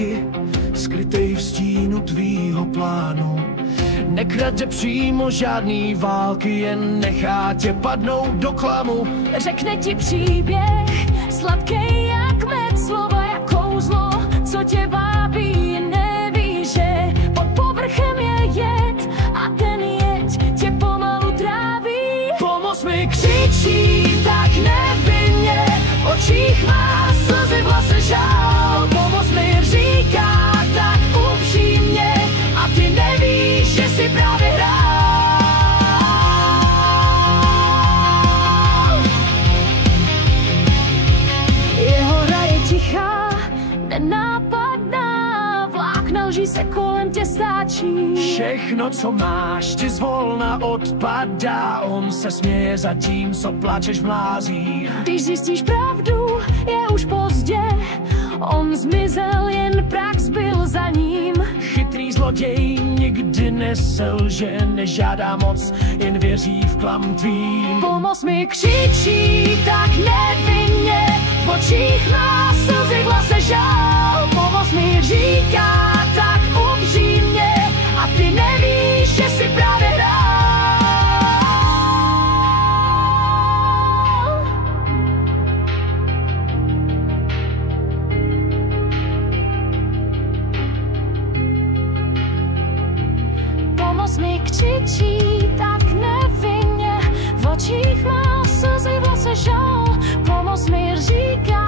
války, skrytej v stínu tvýho plánu. Nekrade přímo žádný války, jen nechá tě padnout do klamu. Řekne ti příběh, sladký jak med, slova jak kouzlo, co tě vábí. Neví, že pod povrchem je jed a ten jeď tě pomalu tráví. Pomoz mi, Křičí tak nevinně, v očích má slzy, v hlase žál. pomoz mi, Říká tak upřímně a ty nevíš, že si právě hrál. Jeho hra je tichá, nenápadná, vlákna lží se kolem tě stáčí. všechno, co máš, ti zvolna odpadá. On se směje za tím, co pláčeš v mlází. Když zjistíš pravdu, je už pozdě, on zmizel, jen prach zbyl za ním. Chytrý zloděj nikdy neselže, nežádá moc, jen věří v klam tvým. Pomoz mi, křičí tak nevinně, v očích má slzy, v hlase žál. Pomoz mi, říká tak upřímně a ty nevíš, že si právě hrál. Pomoz mi, křičí tak nevinně, v očích má slzy, v hlase žál. Pomoz mi, říká